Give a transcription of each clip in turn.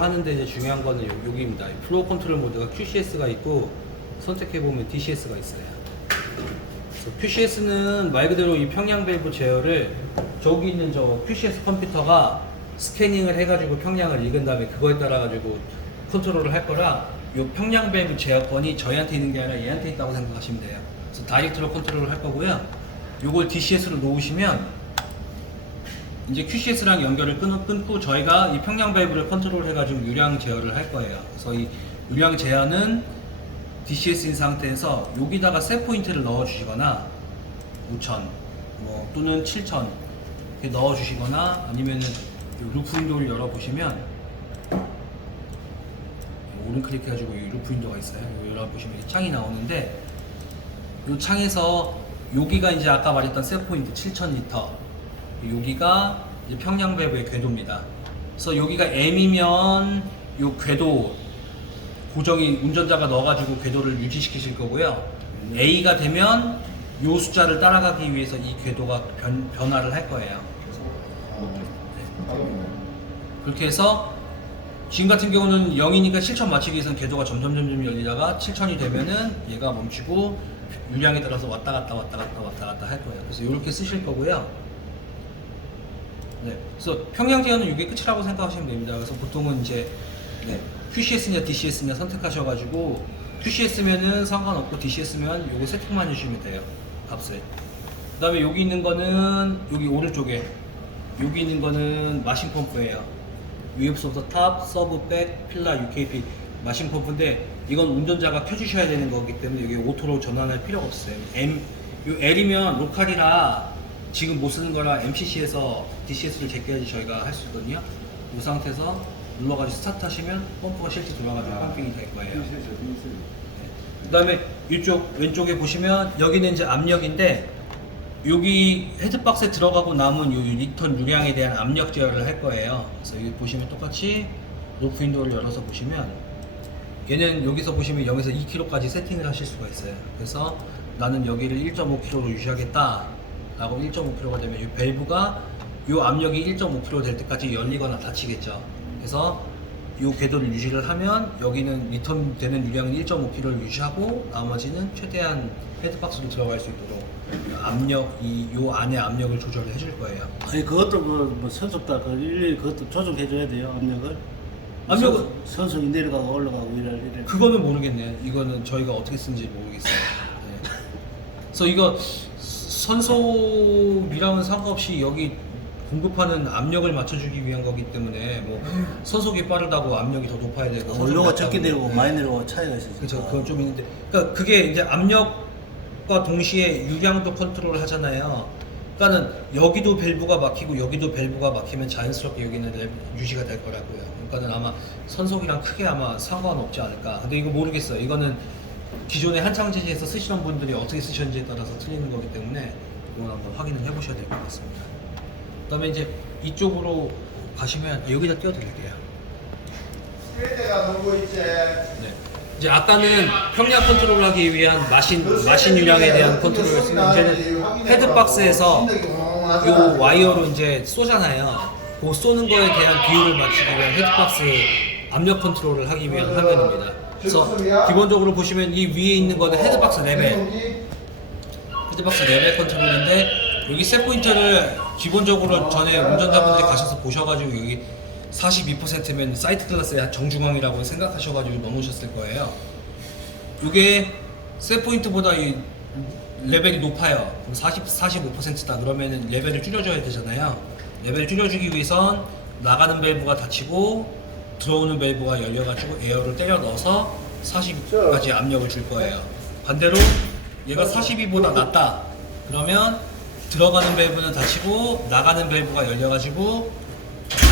컨트롤을 하는데 이제 중요한 거는 여기입니다. 플로우 컨트롤 모드가 QCS가 있고 선택해보면 DCS가 있어요. 그래서 QCS는 말 그대로 이 평양 밸브 제어를 저기 있는 저 QCS 컴퓨터가 스캐닝을 해가지고 평양을 읽은 다음에 그거에 따라 가지고 컨트롤을 할 거라 이 평양 밸브 제어권이 저희한테 있는 게 아니라 얘한테 있다고 생각하시면 돼요. 그래서 다이렉트로 컨트롤을 할 거고요. 요걸 DCS로 놓으시면 이제 QCS랑 연결을 끊고 저희가 이 평양 밸브를 컨트롤 해가지고 유량 제어를 할 거예요. 그래서 이 유량 제어는 DCS인 상태에서 여기다가 셋 포인트를 넣어 주시거나 5,000 뭐 또는 7,000 이렇게 넣어 주시거나 아니면은 루프 윈도우를 열어 보시면 오른 클릭해가지고 이 루프 윈도우가 있어요. 이거 열어 보시면 창이 나오는데 이 창에서 여기가 이제 아까 말했던 셋 포인트 7,000리터 여기가 이제 평양 밸브의 궤도입니다. 그래서 여기가 M이면 이 궤도 고정이 운전자가 넣어가지고 궤도를 유지시키실 거고요. A가 되면 이 숫자를 따라가기 위해서 이 궤도가 변화를 할 거예요. 그렇게 해서 지금 같은 경우는 0이니까 7,000 맞추기 위해서는 궤도가 점점 열리다가 7,000이 되면은 얘가 멈추고 유량에 따라서 왔다 갔다 할 거예요. 그래서 이렇게 쓰실 거고요. 네, 그래서 평양 제어는 이게 끝이라고 생각하시면 됩니다. 그래서 보통은 이제 QCS냐 DCS냐 선택하셔가지고 QCS면은 상관없고 DCS면 요거 세팅만 해주시면 돼요. 값을. 그 다음에 여기 있는 거는 여기 오른쪽에 여기 있는 거는 마신 펌프예요. 위흡소부터 탑, 서브, 백, 필라, UKP 마신 펌프인데 이건 운전자가 켜주셔야 되는 거기 때문에 여기 오토로 전환할 필요가 없어요. 요 L이면 로컬이라 지금 못 쓰는 거라 MCC에서 DCS를 제껴야지 저희가 할 수 있거든요. 이 상태에서 눌러가지고 스타트 하시면 펌프가 실제 들어가지고 펌핑이 될 거예요. 그 다음에 이쪽 왼쪽에 보시면 여기는 이제 압력인데 여기 헤드박스에 들어가고 남은 요 리턴 유량에 대한 압력 제어를 할 거예요. 그래서 여기 보시면 똑같이 로프 윈도우를 열어서 보시면 얘는 여기서 보시면 0에서 2kg까지 세팅을 하실 수가 있어요. 그래서 나는 여기를 1.5kg로 유지하겠다 라고 1.5kg가 되면 이 밸브가 이 압력이 1.5kg 될 때까지 열리거나 닫히겠죠. 그래서 이 궤도를 유지를 하면 여기는 리턴 되는 유량은 1.5kg를 유지하고 나머지는 최대한 헤드박스로 들어갈 수 있도록 압력, 요 안에 압력을 조절을 해줄 거예요. 아니 그것도 뭐 선속다 그 일일이 그것도 조정해줘야 돼요. 압력을. 압력은 선속이 내려가고 올라가고 이래. 그거는 모르겠네요. 이거는 저희가 어떻게 쓰는지 모르겠어요. 네. 그래서 이거 선속이랑은 상관없이 여기 공급하는 압력을 맞춰주기 위한 거기 때문에 뭐 선속이 빠르다고 압력이 더 높아야 되고 원료가 적게 내려오고 네. 많이 내려오고 차이가 있어요. 그렇죠. 그건 좀 있는데, 그러니까 그게 이제 압력과 동시에 유량도 컨트롤을 하잖아요. 그러니까는 여기도 밸브가 막히고 여기도 밸브가 막히면 자연스럽게 여기는 유지가 될 거라고요. 그러니까는 아마 선속이랑 크게 아마 상관없지 않을까. 근데 이거 모르겠어요. 이거는 기존의 한창제시에서 쓰시는 분들이 어떻게 쓰셨는지에 따라서 틀리는 거기 때문에 이건 한번 확인을 해보셔야 될 것 같습니다. 그다음에 이제 이쪽으로 가시면 여기다 띄워드릴게요. 세대가 놀고 있지. 네. 이제 아까는 평량 컨트롤을 하기 위한 마신 유량에 대한 컨트롤을 쓰면 이제는 헤드박스에서 요 와이어로 이제 쏘잖아요. 그 쏘는 거에 대한 비율을 맞추기 위한 헤드박스 압력 컨트롤을 하기 위한 화면입니다. 그래서 기본적으로 보시면 이 위에 있는 거는 헤드박스 레벨 컨트롤인데 여기 셋 포인트를 기본적으로 전에 운전자분들이 가셔서 보셔가지고 여기 42%면 사이트 클래스의 정중앙이라고 생각하셔가지고 넣으셨을 거예요. 이게 셋 포인트보다 이 레벨이 높아요. 그럼 45%다 그러면은 레벨을 줄여줘야 되잖아요. 레벨을 줄여주기 위해선 나가는 밸브가 닫히고 들어오는 밸브가 열려가지고 에어를 때려 넣어서 40까지 압력을 줄 거예요. 반대로 얘가 42보다 낮다 그러면 들어가는 밸브는 닫히고 나가는 밸브가 열려가지고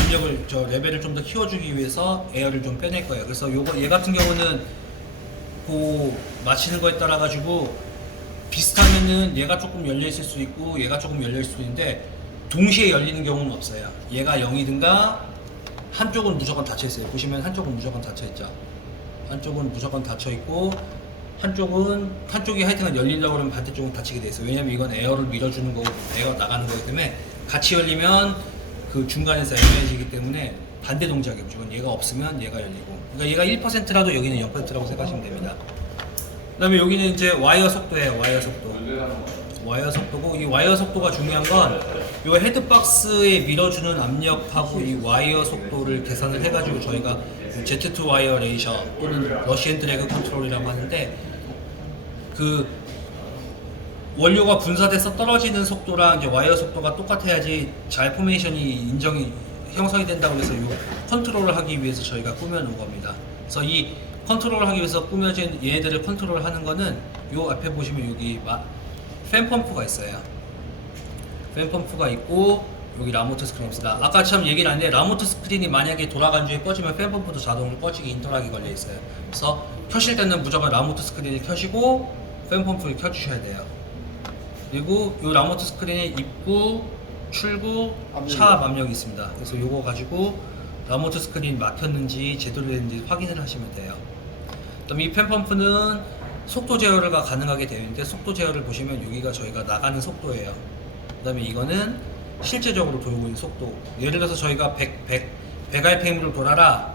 압력을 레벨을 좀 더 키워주기 위해서 에어를 좀 빼낼 거예요. 그래서 얘 같은 경우는 그 맞히는 거에 따라 가지고 비슷하면은 얘가 조금 열려 있을 수 있고 얘가 조금 열려 있을 수 있는데 동시에 열리는 경우는 없어요. 얘가 0이든가 한쪽은 무조건 닫혀 있어요. 보시면 한쪽은 무조건 닫혀 있죠. 한쪽은 무조건 닫혀 있고 한쪽이 하여튼 열리려고 그러면 반대쪽은 닫히게 돼 있어요. 왜냐면 이건 에어를 밀어주는 거고 에어가 나가는 거기 때문에 같이 열리면 그 중간에서 애매해지기 때문에 반대 동작이에요. 무조건 얘가 없으면 얘가 열리고. 그러니까 얘가 1%라도 여기는 0%라고 생각하시면 됩니다. 그다음에 여기는 이제 와이어 속도예요. 와이어 속도. 와이어 속도고, 이 와이어 속도가 중요한 건 이 헤드박스에 밀어주는 압력하고 이 와이어 속도를 계산을 해가지고 저희가 Z2 와이어 레이셔 또는 러시앤 드래그 컨트롤이라고 하는데, 그 원료가 분사돼서 떨어지는 속도랑 이제 와이어 속도가 똑같아야지 잘 포메이션이 형성이 된다고 해서 이 컨트롤을 하기 위해서 저희가 꾸며놓은 겁니다. 그래서 이 컨트롤을 하기 위해서 꾸며진 얘네들을 컨트롤하는 거는 요 앞에 보시면 여기 팬 펌프가 있어요. 팬 펌프가 있고 여기 라모트 스크린이 있습니다. 아까 참 얘기를 안 했는데 라모트 스크린이 만약에 돌아간 중에 꺼지면 팬 펌프도 자동으로 꺼지게 인터락이 걸려 있어요. 그래서 켜실 때는 무조건 라모트 스크린을 켜시고 팬 펌프를 켜주셔야 돼요. 그리고 이 라모트 스크린에 입구, 출구, 차압 압력이 있습니다. 그래서 요거 가지고 라모트 스크린 막혔는지 제대로 됐는지 확인을 하시면 돼요. 그다음에 이 팬 펌프는 속도 제어가 가능하게 되어 있는데, 속도 제어를 보시면 여기가 저희가 나가는 속도예요. 그 다음에 이거는 실제적으로 돌고 있는 속도. 예를 들어서 저희가 100rpm으로 돌아라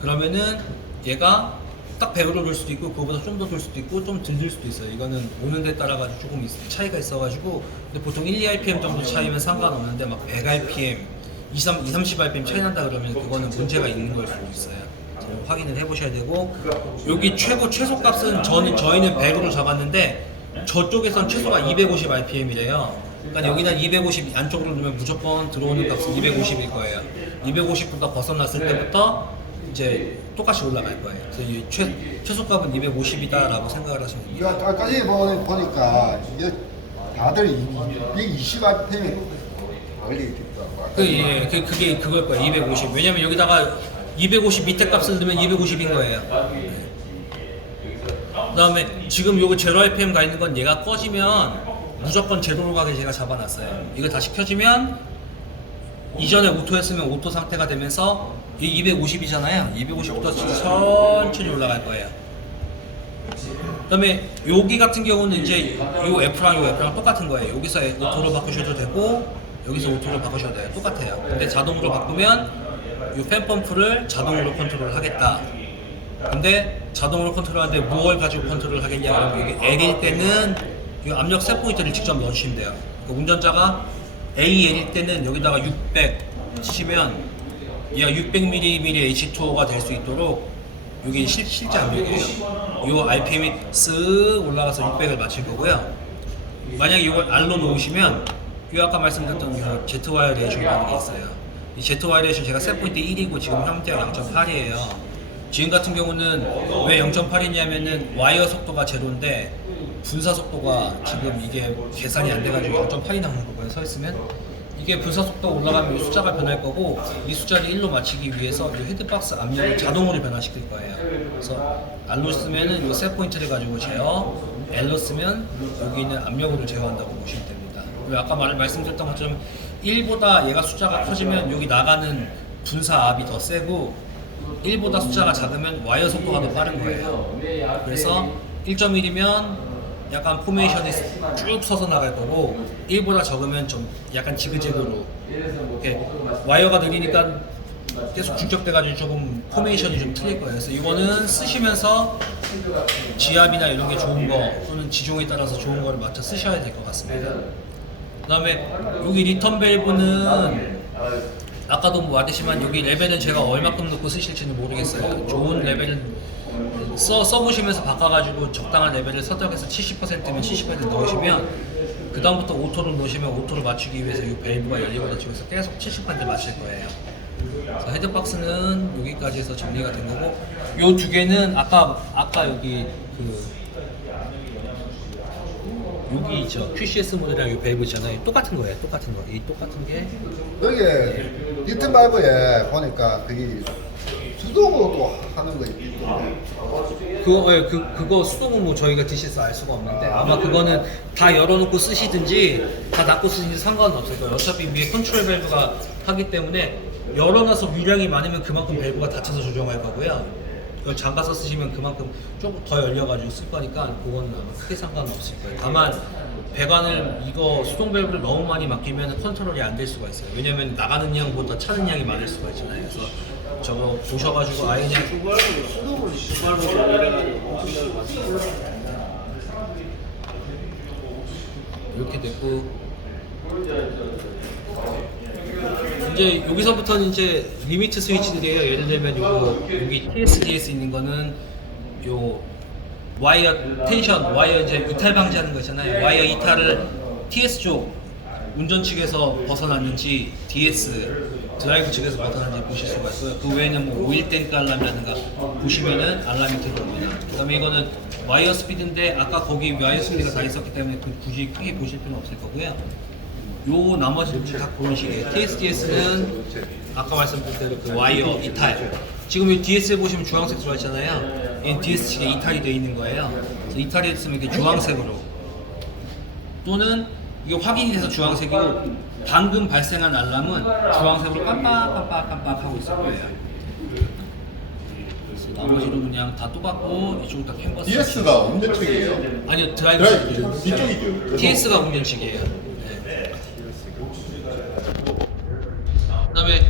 그러면은 얘가 딱 100으로 돌 수도 있고 그거보다 좀 더 돌 수도 있고 좀 덜 들 수도 있어요. 이거는 오는 데 따라 가지고 조금 차이가 있어 가지고, 근데 보통 1-2rpm 정도 차이면 상관없는데 막 100rpm, 2-30rpm 차이 난다 그러면 그거는 문제가 있는 걸 수도 있어요. 확인을 해보셔야 되고, 여기 최소 값은 저희는 100으로 잡았는데 저쪽에선 최소가 250rpm이래요. 그러니까 여기는 250 안쪽으로 넣으면 무조건 들어오는 값은 250일 거예요. 250보다 벗어났을 때부터 이제 똑같이 올라갈 거예요. 그래서 이 최소값은 250이다라고 생각을 하시면 됩니다. 그러니까 아까 보니까 이게 다들 220rpm이 걸리겠더라고요. 그게 그걸 거예요. 250. 왜냐면 여기다가 250 밑에 값을 넣으면 250인 거예요. 그 다음에 지금 요거 0rpm 가 있는 건 얘가 꺼지면 무조건 제로로 가게 제가 잡아놨어요. 이거 다시 켜지면 이전에 오토였으면 오토 상태가 되면서 이 250이잖아요. 250부터 천천히 올라갈 거예요. 그 다음에 여기 같은 경우는 이제 요 F랑 똑같은 거예요. 여기서 오토로 바꾸셔도 되고 여기서 오토로 바꾸셔도 돼요. 똑같아요. 근데 자동으로 바꾸면 이 팬 펌프를 자동으로 컨트롤 하겠다. 근데 자동으로 컨트롤하는데 무엇을 가지고 컨트롤 하겠냐 그러면 이게 L일 때는 이 압력 셋 포인트를 직접 넣어주시면 돼요. 그러니까 운전자가 AL일 때는 여기다가 600 치시면 얘가 600mm H2O가 될 수 있도록 여기 실제 압력이에요. 이 RPM이 쓱 올라가서 600을 맞출 거고요. 만약에 이걸 R로 놓으시면 이 아까 말씀드렸던 Z 와이어 레이션이라는 게 있어요. 이 Z 와이어 레이션 제가 셋 포인트 1이고 지금 현재가 0.8이에요. 지금 같은 경우는 왜 0.8이냐면은 와이어 속도가 제로인데 분사 속도가 지금 이게 계산이 안 돼가지고 0.8이 나오는 거고요. 서 있으면 이게 분사 속도가 올라가면 이 숫자가 변할 거고, 이 숫자를 1로 맞추기 위해서 이 헤드박스 압력을 자동으로 변화시킬 거예요. 그래서 R로 쓰면은 이 셋 포인트를 가지고 제어, L로 쓰면 여기 있는 압력으로 제어한다고 보시면 됩니다. 그리고 아까 말씀드렸던 것처럼 1보다 얘가 숫자가 커지면 여기 나가는 분사 압이 더 세고 1보다 숫자가 작으면 와이어 속도가 더 빠른 거예요. 그래서 1.1이면 약간 포메이션이 쭉 서서 나갈 거고 1보다 적으면 좀 약간 지그재그로 이렇게 와이어가 느리니까 계속 중첩돼가지고 조금 포메이션이 좀 틀릴 거예요. 그래서 이거는 쓰시면서 지압이나 이런 게 좋은 거 또는 지종에 따라서 좋은 거를 맞춰 쓰셔야 될 것 같습니다. 그 다음에 여기 리턴 밸브는 아까도 말했지만 여기 레벨은 제가 얼마큼 넣고 쓰실지는 모르겠어요. 좋은 레벨을 써보시면서 바꿔가지고 적당한 레벨을 선택해서 70%면 70% 넣으시면 그 다음부터 오토로 넣으시면 오토로 맞추기 위해서 이 밸브가 열리고 닫히고 해서 계속 70% 맞출 거예요. 그래서 헤드박스는 여기까지 해서 정리가 된 거고, 요 두 개는 아까 여기 여기 있죠. QCS 모델이랑 이 밸브 있잖아요. 똑같은 거예요. 똑같은 거. 이 똑같은 게 여기 리턴 밸브에 보니까 그게 수동으로 또 하는 거 있던데. 그거 수동은 뭐 저희가 DC에서 알 수가 없는데 아마 그거는 다 열어놓고 쓰시든지 다 닫고 쓰시든지 상관은 없을 거예요. 어차피 위에 컨트롤 밸브가 하기 때문에 열어놔서 유량이 많으면 그만큼 밸브가 닫혀서 조정할 거고요. 이걸 잠가서 쓰시면 그만큼 조금 더 열려가지고 쓸 거니까 그거는 아마 크게 상관없을 거예요. 다만 배관을 이거 수동 밸브를 너무 많이 맡기면 컨트롤이 안 될 수가 있어요. 왜냐면 나가는 양보다 차는 양이 많을 수가 있잖아요. 그래서 저거 보셔가지고 아예 그냥 이렇게 됐고 이제 여기서부터는 이제 리미트 스위치들이에요. 예를 들면 요거 여기 TSDS 있는 거는 요 와이어 텐션, 와이어 이제 이탈 방지하는 거 있잖아요. 와이어 이탈을 TS 쪽 운전 측에서 벗어났는지 DS 드라이브 측에서 벗어났는지 보실 수가 있고요. 그 외에는 뭐 오일 탱크 알람이라든가 보시면은 알람이 들어옵니다. 그다음에 이거는 와이어 스피드인데 아까 거기 와이어 스피드가 다 있었기 때문에 굳이 크게 보실 필요는 없을 거고요. 요 나머지는 다 그런 식이에요. TSDS는 아까 말씀드린 대로 그 와이어 이탈. 지금 이 DS에 보시면 주황색 들어가 있잖아요. 이 DS 측에 이탈이 되어 있는 거예요. 그래서 이탈이 됐으면 이렇게 주황색으로 또는 이게 확인이 돼서 주황색이고 방금 발생한 알람은 주황색으로 깜빡깜빡깜빡 하고 있을 거예요. 그래서 나머지는 그냥 다 똑같고 이쪽은 다 캔버스. DS가 운전측이에요? 아니요 드라이브 이쪽이죠. TS가 운전식이에요. 네. 그다음에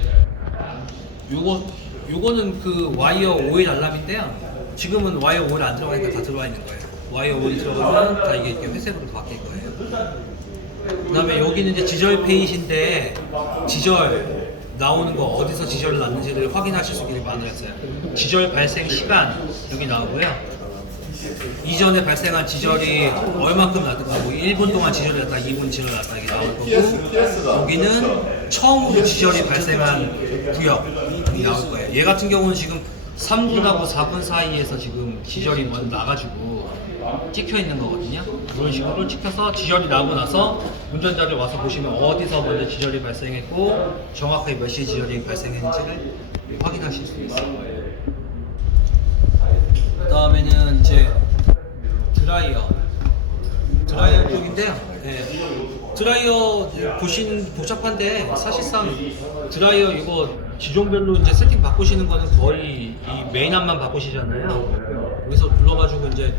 요거는 그 와이어 오일 알람인데요. 지금은 와이어 오일 안 들어가니까 다 들어와 있는 거예요. 와이어 오일이 들어가면 다 이게 이렇게 회색으로 바뀔 거예요. 그다음에 여기는 이제 지절 페이지인데 지절 나오는 거 어디서 지절을 났는지를 확인하실 수 있게 만들었어요. 지절 발생 시간 여기 나오고요. 이전에 발생한 지절이 얼마큼 났던가, 뭐 1분 동안 지절이 났다, 2분 지절이 났다 이게 나올 거고, 여기는 처음으로 지절이 발생한 구역이 나올 거예요. 얘 같은 경우는 지금 3분하고 4분 사이에서 지금 지절이 먼저 나가지고 찍혀 있는 거거든요. 그런 식으로 찍혀서 지절이 나고 나서 운전자를 와서 보시면 어디서 먼저 지절이 발생했고 정확하게 몇 시에 지절이 발생했는지를 확인하실 수 있어요. 그 다음에는 이제 드라이어 쪽인데요. 네. 드라이어 보시는 복잡한데 사실상 드라이어 이거 지종별로 이제 세팅 바꾸시는 거는 거의 이 메인압만 바꾸시잖아요. 여기서 눌러가지고 이제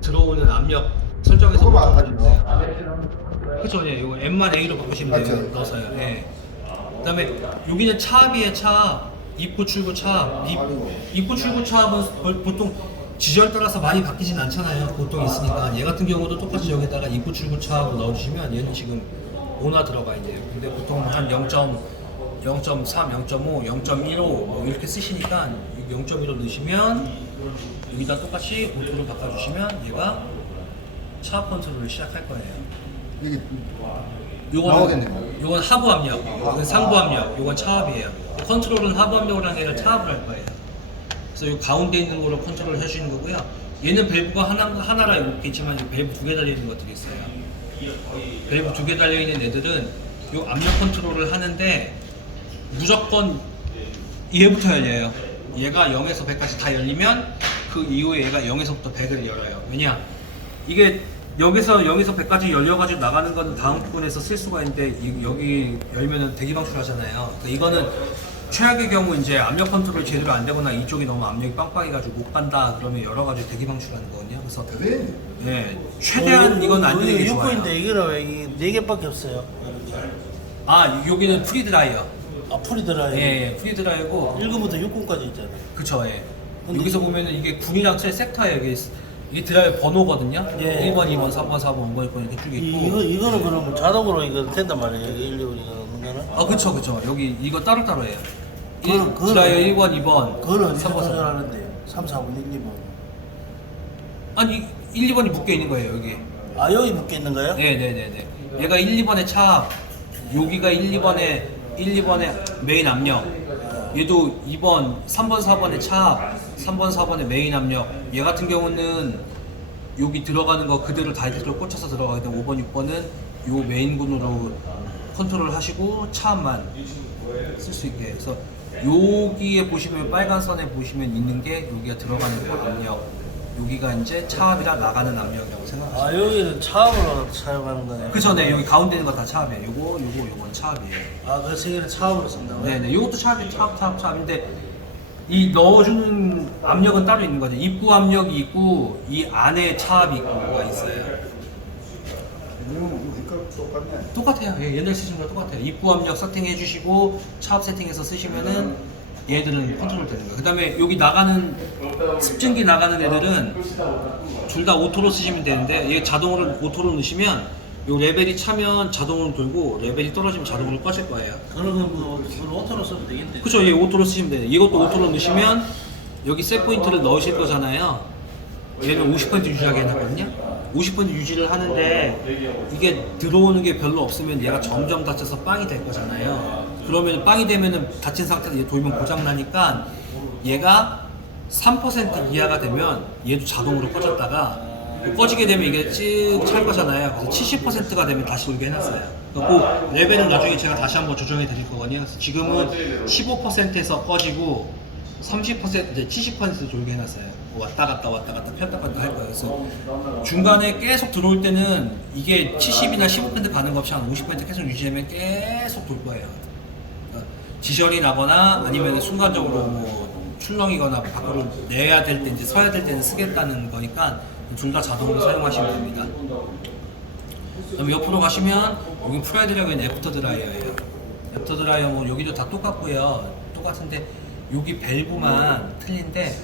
들어오는 압력 설정해서 그거 안 바꾸시면 그쵸, 예, 이거 M만 A로 바꾸시면 돼요. 맞죠. 넣어서요. 예. 그다음에 여기는 차압이에요. 차압. 입구 출구 차압. 입구 출구 차압은 보통 지절 따라서 많이 바뀌진 않잖아요. 보통 있으니까. 얘 같은 경우도 똑같이 여기다가 입구 출구 차압을 넣어주시면 얘는 지금 5나 들어가 있네요. 근데 보통 한 0.3, 0.5, 0.15 뭐 이렇게 쓰시니까 0.15 넣으시면 여기다 똑같이 오토로 바꿔주시면 얘가 차압 컨트롤을 시작할 거예요. 이게 요거는 하부 압력, 이건 상부 압력, 요건 차압이에요. 컨트롤은 하부 압력을 하는 게 아니라 차압을 할 거예요. 그래서 요 가운데 있는 걸로 컨트롤을 해주는 거고요. 얘는 밸브가 하나라 이렇게 있지만 밸브 2개 달려있는 것들이 있어요. 밸브 2개 달려있는 애들은 요 압력 컨트롤을 하는데 무조건 얘부터 열려요. 얘가 0에서 100까지 다 열리면 그 이후에 얘가 0에서부터 100을 열어요. 왜냐? 이게 여기서 100까지 열려가지고 나가는 건 다음 부분에서 쓸 수가 있는데 여기 열면은 대기 방출하잖아요. 그러니까 이거는 최악의 경우 이제 압력 컨트롤 제대로 안 되거나 이쪽이 너무 압력이 빵빵해가지고 못 간다 그러면 열어가지고 대기 방출하는 거거든요. 그래서 네, 최대한 이건 안 되는 게 좋아요. 6구인데 이거는 왜 4개밖에 없어요? 아 여기는 프리드라이어. 아 프리드라이어. 예, 프리드라이어고 1군부터 6군까지 있잖아요. 그쵸, 예. 근데 여기서 보면은 이게 군이랑 제 섹터에 이게 드라이브 번호거든요. 예. 1번, 2번, 3번, 4번, 5번, 6번 이렇게 쭉 있고. 이거는 그러면 자동으로 이거 된단 말이에요. 여기 1, 2, 5 이거 넣는 거는? 아, 그쵸. 여기 이거 따로따로 해요. 그거는- 드라이어 1번, 2번, 그거는 어디서 3번, 4번. 조절하는데요? 3, 4, 5, 1, 2번. 아니, 1, 2번이 묶여 있는 거예요, 여기. 아 여기 묶여 있는 거예요? 네네네네. 얘가 1, 2번의 차압, 여기가 1, 2번의 메인 압력, 얘도 2번, 3번, 4번의 차압, 3번, 4번의 메인 압력. 얘 같은 경우는 여기 들어가는 거 그대로 다이렉트로 꽂혀서 들어가기 때문에 5번, 6번은 요 메인군으로 컨트롤 하시고 차압만 쓸 수 있게 해서 여기에 보시면 빨간 선에 보시면 있는 게 여기가 들어가는 거 압력, 여기가 이제 차압이라 나가는 압력이라고 생각하시면 아 여기는 차압으로 사용하는 거네요. 그 전에 여기 가운데 있는 거 다 차압이에요. 요건 차압이에요. 아 그래서 이거는 차압으로 쓴다고요? 네네. 요것도 차압인데 이 넣어주는 압력은 따로 있는 거죠. 입구 압력이 있고 이 안에 차압 입구가 있어요. 똑같아요. 예, 옛날 쓰신 거랑 똑같아요. 입구 압력 세팅해 주시고 차압 세팅해서 쓰시면은 얘들은 컨트롤 되는 거예요. 그 다음에 여기 나가는 습증기 나가는 애들은 둘 다 오토로 쓰시면 되는데 얘 자동으로 오토로 넣으시면 요 레벨이 차면 자동으로 돌고 레벨이 떨어지면 자동으로 꺼질 거예요. 그러면 뭐 오토로 써도 되겠는데. 그쵸, 얘 오토로 쓰시면 돼요. 이것도 오토로 넣으시면 여기 셋 포인트를 넣으실 거잖아요. 얘는 50% 유지하게 해놨거든요. 50% 유지를 하는데 이게 들어오는 게 별로 없으면 얘가 점점 닫혀서 빵이 될 거잖아요. 그러면 빵이 되면은 닫힌 상태에서 얘 돌면 고장 나니까 얘가 3% 이하가 되면 얘도 자동으로 꺼졌다가 꺼지게 되면 이게 쭉 찰 거잖아요. 그래서 70%가 되면 다시 돌게 해놨어요. 그 레벨은 나중에 제가 다시 한번 조정해 드릴 거거든요. 그래서 지금은 15%에서 꺼지고 30% 이제 70% 돌게 해놨어요. 왔다 갔다 폈다 갔다 할 거예요. 그래서 중간에 계속 들어올 때는 이게 70이나 15% 가는 거 없이 한 50% 계속 유지하면 계속 돌 거예요. 그러니까 지절이 나거나 아니면 순간적으로 뭐 출렁이거나 밖으로 내야 될 때 이제 서야 될 때는 쓰겠다는 거니까 둘 다 자동으로 사용하시면 됩니다. 그다음에 옆으로 가시면 여기 풀어야 되려고 있는 애프터 드라이어예요. 애프터 드라이어 뭐 여기도 다 똑같고요. 똑같은데 여기 밸브만 틀린데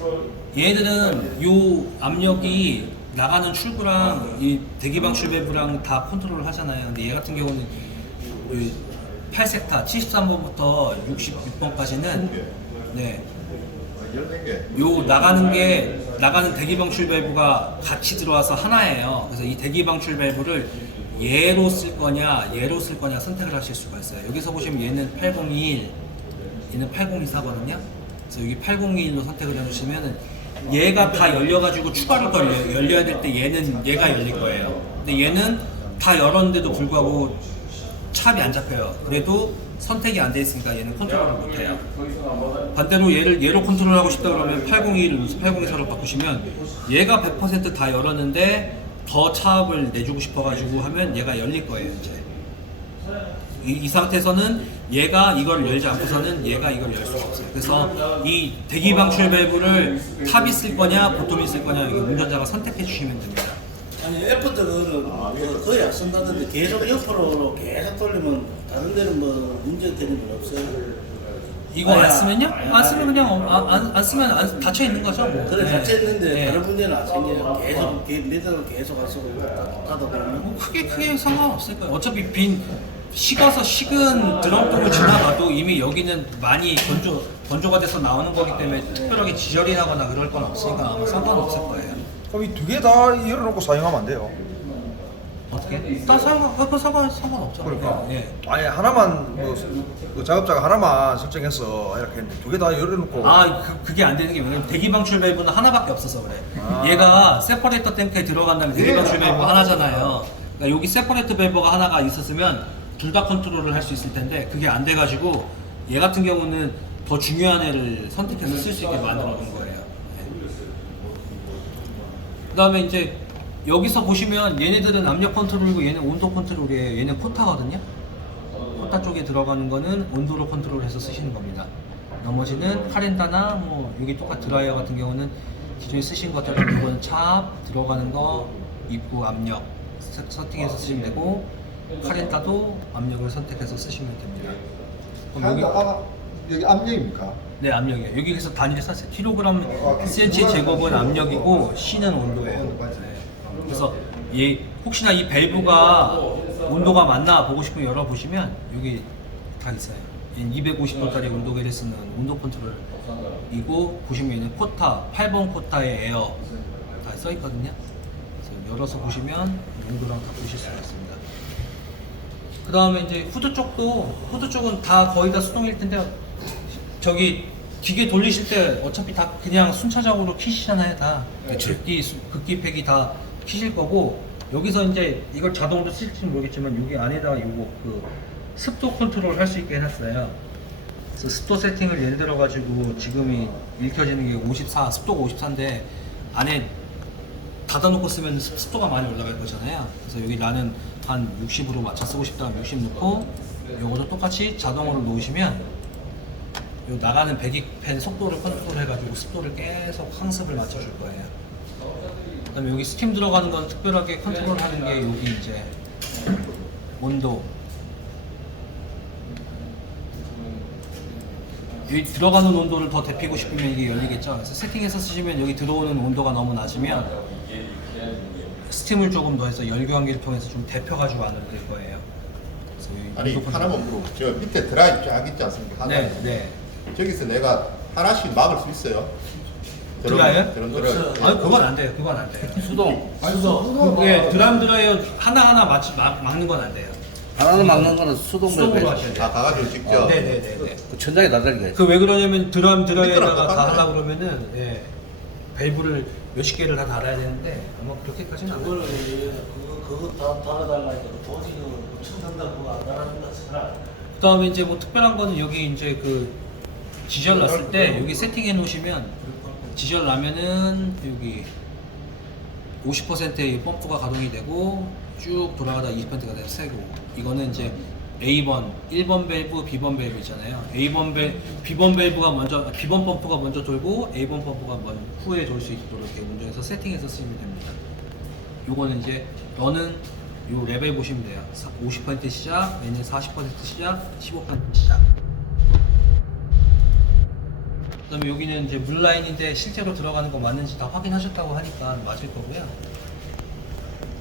얘들은 요 압력이 나가는 출구랑 이 대기방출 밸브랑 다 컨트롤을 하잖아요. 근데 얘 같은 경우는 8섹타 73번부터 66번까지는 네. 요 나가는 대기방출 밸브가 같이 들어와서 하나예요. 그래서 이 대기방출 밸브를 얘로 쓸 거냐 선택을 하실 수가 있어요. 여기서 보시면 얘는 8021, 얘는 8024거든요. 그래서 여기 8021로 선택을 해주시면은 얘가 다 열려가지고 추가로 더 열려야 될 때 얘가 열릴 거예요. 근데 얘는 다 열었는데도 불구하고 찹이 안 잡혀요. 그래도 선택이 안 돼 있으니까 얘는 컨트롤을 못 해요. 반대로 얘로 컨트롤하고 싶다 그러면 801을 804로 바꾸시면 얘가 100% 다 열었는데 더 차압을 내주고 싶어가지고 하면 얘가 열릴 거예요. 이제 이 상태에서는 얘가 이걸 열지 않고서는 얘가 이걸 열 수가 없어요. 그래서 이 대기 방출 밸브를 탑이 쓸 거냐 보통이 쓸 거냐 이게 운전자가 선택해 주시면 됩니다. 아니 애프터는 거의 안 쓴다던데 계속 옆으로 계속 돌리면 다른 데는 뭐 문제 되는 건 없어요. 이거 안 쓰면요? 안 쓰면 그냥 안 쓰면 닫혀 있는 거죠. 뭐. 그래 닫혀 있는데 네. 다른 문제는 안 생겨요. 계속 리더를 계속 안 쓰고 닫아 보면 뭐 크게 상관없을 거예요. 어차피 식은 드럼통을 지나가도 이미 여기는 많이 건조가 돼서 나오는 거기 때문에 특별하게 지절이 나거나 그럴 건 없으니까 아마 상관없을 거예요. 그럼 이 두 개 다 열어놓고 사용하면 안 돼요? 어떻게? 다 상관없죠. 그러니까 예. 아예 하나만 그 작업자가 하나만 설정해서 이렇게 했는데 두 개 다 열어놓고 그게 안 되는 게 왜냐면 대기방출 밸브는 하나밖에 없어서 그래. 아. 얘가 세퍼레이터 탱크에 들어간 다음에 대기방출 밸브 하나잖아요. 그러니까 여기 세퍼레이터 밸브가 하나가 있었으면 둘 다 컨트롤을 할 수 있을 텐데 그게 안 돼가지고 얘 같은 경우는 더 중요한 애를 선택해서 쓸 수 있게 만들어 놓은 거예요. 그 다음에 이제 여기서 보시면 얘네들은 압력 컨트롤이고 얘는 온도 컨트롤이에요. 얘는 코타거든요. 코타 쪽에 들어가는 거는 온도로 컨트롤해서 쓰시는 겁니다. 나머지는 카렌다나 뭐 여기 똑같 드라이어 같은 경우는 기존에 쓰신 것처럼 이거는 차압 들어가는 거 입구 압력 세팅해서 쓰시면 되고 카렌다도 압력을 선택해서 쓰시면 됩니다. 그럼 여기 압력입니까? 네, 압력이에요. 여기서 단위를 샀어요. 킬로그램 cm 제곱은 압력이고 C는 온도예요. 네. 그래서 혹시나 이 밸브가 온도가 맞나 보고 싶으면 열어보시면 여기 다 있어요. 250도짜리 온도계를 쓰는 온도 컨트롤이고 보시면 얘는 코타, 8번 코타의 에어 다 써있거든요. 그래서 열어서 보시면 온도랑 다 보실 수가 있습니다. 그 다음에 이제 후드 쪽은 다 거의 다 수동일 텐데 저기 기계 돌리실 때 어차피 다 그냥 순차적으로 키시잖아요. 다 극기팩이 다 키실 거고 여기서 이제 이걸 자동으로 쓸지는 모르겠지만 여기 안에다가 요거 습도 컨트롤 할 수 있게 해놨어요. 그래서 습도 세팅을 예를 들어 가지고 지금이 읽혀지는 게 54, 습도가 54인데 안에 닫아놓고 쓰면 습도가 많이 올라갈 거잖아요. 그래서 여기 나는 한 60으로 맞춰 쓰고 싶다 하면 60 넣고 요것도 똑같이 자동으로 놓으시면 요 나가는 배기팬 속도를 컨트롤해가지고 습도를 계속 항습을 맞춰줄 거예요. 그다음에 여기 스팀 들어가는 건 특별하게 컨트롤하는 게 여기 이제 온도. 여기 들어가는 온도를 더 데피고 싶으면 이게 열리겠죠. 그래서 세팅해서 쓰시면 여기 들어오는 온도가 너무 낮으면 스팀을 조금 더 해서 열교환기를 통해서 좀 데펴가지고 안으로 될 거예요. 그래서 여기 아니 온도 하나만 물어보. 저 밑에 드라이브 쫙 있지 않습니까? 네, 네. 저기서 내가 하나씩 막을 수 있어요. 드라이어? 드럼 드라이어. 아니 그건 안 돼요. 그건 안 돼요. 수동. 그게 드럼 드라이어 하나하나 막는 건 안 돼요. 하나는 막는 거는 수동 수동으로 밸브. 하셔야 돼요. 다 가가지고 직접. 네네네네. 그 천장에 나달리게. 그 왜 그러냐면 드럼 드라이어에다가 미끄러워, 다 하다 그러면은 예, 밸브를 몇십 개를 다 달아야 되는데 아마 그렇게까지는 안 돼요. 그거를 그거 다 달아달라니까 도저히 청산단 그거 안 달아준다 쓰라. 그다음에 이제 뭐 특별한 거는 여기 이제 그 지절 났을 때 여기 세팅해 놓으시면 지절 나면은 여기 50%의 펌프가 가동이 되고 쭉 돌아가다 20%가 돼서 새고 이거는 이제 A번, 1번 밸브, B번 밸브 있잖아요. B번 밸브가 먼저 B번 펌프가 먼저 돌고 A번 펌프가 후에 돌 수 있도록 이렇게 운전해서 세팅해서 쓰시면 됩니다. 요거는 이제 너는 요 레벨 보시면 돼요. 50% 시작, 얘는 40% 시작, 15% 시작. 그다음에 여기는 이제 물 라인인데 실제로 들어가는 거 맞는지 다 확인하셨다고 하니까 맞을 거고요.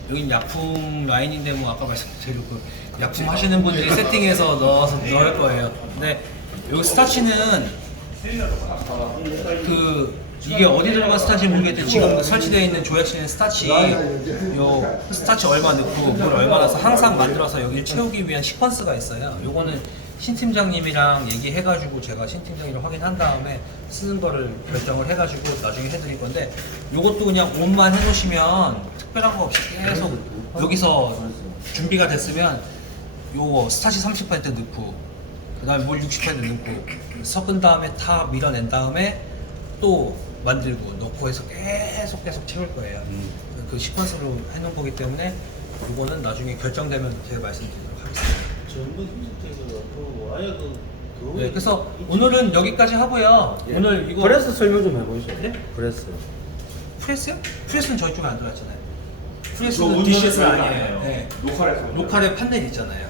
여긴 약품 라인인데 뭐 아까 말씀드린 그 약품 하시는 분들이 세팅해서 넣어서 넣을 거예요. 근데 여기 스타치는 그 이게 어디 들어간 스타치 모르겠는데 지금 설치되어 있는 조약실에 스타치 요 스타치 얼마 넣고 물 얼마 넣어서 항상 만들어서 여기를 채우기 위한 시퀀스가 있어요. 요거는 신 팀장님이랑 얘기해가지고 제가 신 팀장님이랑 확인한 다음에 쓰는 거를 결정을 해가지고 나중에 해드릴 건데 요것도 그냥 온만 해놓으시면 특별한 거 없이 계속 여기서 준비가 됐으면 요거 스타치 30% 넣고 그 다음에 물 60% 넣고 섞은 다음에 다 밀어낸 다음에 또 만들고 넣고 해서 계속 채울 거예요. 그 시퀀스로 해놓은 거기 때문에 요거는 나중에 결정되면 제가 말씀드리도록 하겠습니다. 전부 힘들어서 그 아예 그 네, 그래서 오늘은 여기까지 하고요. 예. 오늘 이거 프레스 설명 좀 해보시죠. 네? 프레스. 프레스요? 프레스는 저희 쪽에 안 들어왔잖아요. 프레스는 DCS 아니에요. 네. 로컬에 판넬 있잖아요.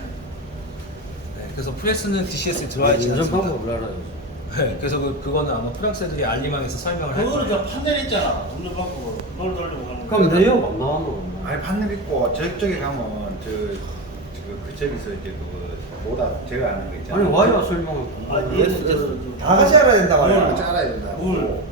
네, 그래서 프레스는 DCS에 들어와 있지 운전 않습니다. 방법을 알아요. 네, 그래서 그거는 아마 프랑스 애들이 알리망에서 설명을 할 그거는 거예요. 저 판넬 있잖아. 돌려받고 롤 돌리고 하는 거. 그럼 내용 안 나오노? 아니 판넬 있고 저쪽에 가면 그 저기서 이제 그거 뭐다 제가 아는 거 있잖아요. 아니 와이어 설명을. 아, 얘는 다 같이 알아야 된다고 물, 알아야 된다고. 물,